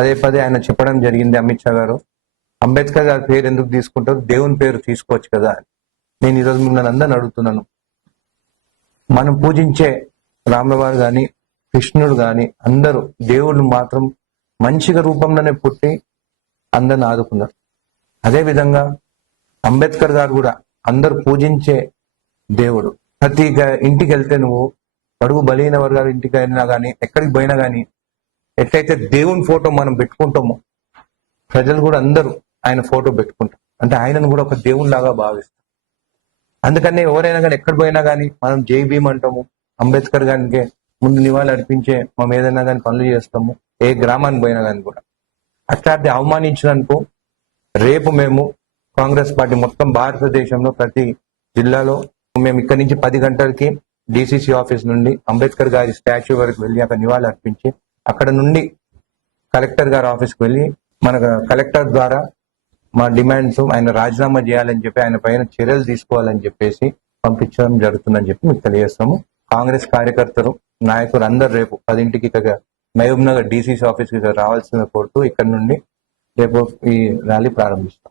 పదే పదే ఆయన చెప్పడం జరిగింది అమిత్ షా గారు. అంబేద్కర్ గారి పేరు ఎందుకు తీసుకుంటారు? దేవుని పేరు తీసుకోవచ్చు కదా అని. నేను ఈరోజు మిమ్మల్ని అందరిని అడుగుతున్నాను. మనం పూజించే రామవారు గాని కృష్ణుడు గాని అందరూ దేవుళ్ళు మాత్రం మంచిగా రూపంలోనే పుట్టి అందరిని ఆదుకున్నారు. అదే విధంగా అంబేద్కర్ గారు కూడా అందరూ పూజించే దేవుడు. ప్రతి ఇంటికి వెళ్తే నువ్వు పడుగు బలైన వర్గాల ఇంటికి వెళ్ళినా కానీ ఎక్కడికి పోయినా కానీ ఎట్లయితే దేవుని ఫోటో మనం పెట్టుకుంటామో ప్రజలు కూడా అందరూ ఆయన ఫోటో పెట్టుకుంటారు. అంటే ఆయనను కూడా ఒక దేవుని లాగా భావిస్తారు. అందుకని ఎవరైనా కానీ ఎక్కడ పోయినా కానీ మనం జై భీమ్ అంటాము అంబేద్కర్ గారికి ముందు నివాళులు అర్పించే మనం ఏదైనా కానీ పనులు చేస్తాము ఏ గ్రామానికి పోయినా కానీ కూడా. అట్లాంటి అవమానించినందుకు రేపు మేము కాంగ్రెస్ పార్టీ మొత్తం భారతదేశంలో ప్రతి జిల్లాలో మేము ఇక్కడి నుంచి పది గంటలకి డిసిసి ఆఫీస్ నుండి అంబేద్కర్ గారి స్టాచ్యూ వరకు వెళ్ళి అక్కడ నివాళులు అర్పించి అక్కడ నుండి కలెక్టర్ గారి ఆఫీస్కి వెళ్ళి మన కలెక్టర్ ద్వారా మా డిమాండ్స్ ఆయన రాజీనామా చేయాలని చెప్పి ఆయన పైన చర్యలు తీసుకోవాలని చెప్పేసి పంపించడం జరుగుతుందని చెప్పి మీకు తెలియజేస్తాము. కాంగ్రెస్ కార్యకర్తలు నాయకులు అందరు రేపు పదింటికి ఇక్కడ మహబూబ్ నగర్ డీసీసీ ఆఫీస్కి కోరుతూ ఇక్కడ నుండి రేపు ఈ ర్యాలీ ప్రారంభిస్తాం.